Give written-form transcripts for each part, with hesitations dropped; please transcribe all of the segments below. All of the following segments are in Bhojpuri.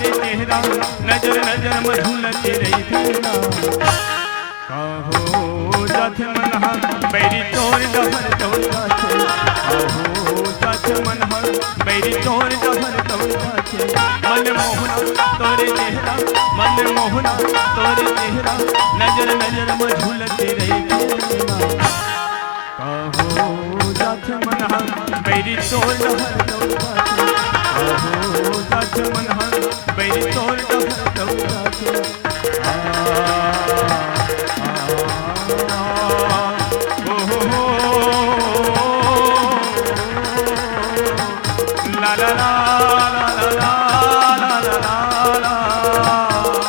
तोरे चेहरा नजर नजर में झूलते रही तेरा कहो जाथे मनहा बैरी तोर डहर तोर जाथे कहो जाथे मनहा बैरी तोर डहर तोर जाथे मन मोहना तोरे चेहरा मन मोहना तोरे चेहरा नजर नजर में झूलते रही तेरा कहो जाथे मनहा बैरी तोर डहर तोर जाथे कहो जाथे मनहा बैरी तोर डहर तोर जाथे la la la la la la la la la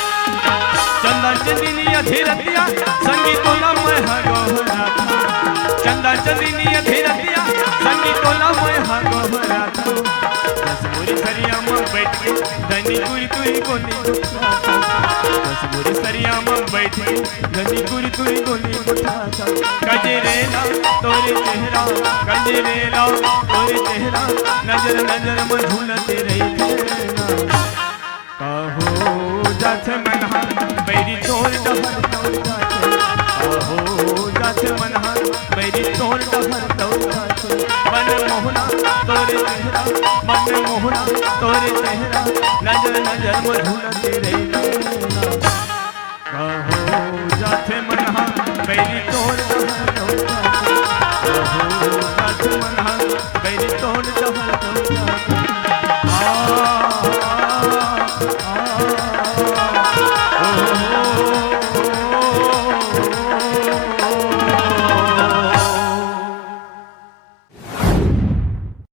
चंदा चंदनी अधीरतिया संगीतोला मैं हगोहरा चंदा चंदनी अधीरतिया संगीतोला मैं हगोहरा दस मोरी सरिया में बैठ के धनी कुरी तुई गोली उठाता दस मोरी सरिया में बैठ के धनी कुरी तुई गोली उठाता गजरेला तोरे चेहरा गजरेला तोरे चेहरा नजर नजर में झूलते रही तेरा कहो जाथे मनहा बैरी तोर डहर तोर जाथे कहो जाथे मनहा बैरी तोर डहर तोर जाथे मन मोहना तोरे चेहरा मन मोहना तोरे चेहरा नजर नजर में झूलते रही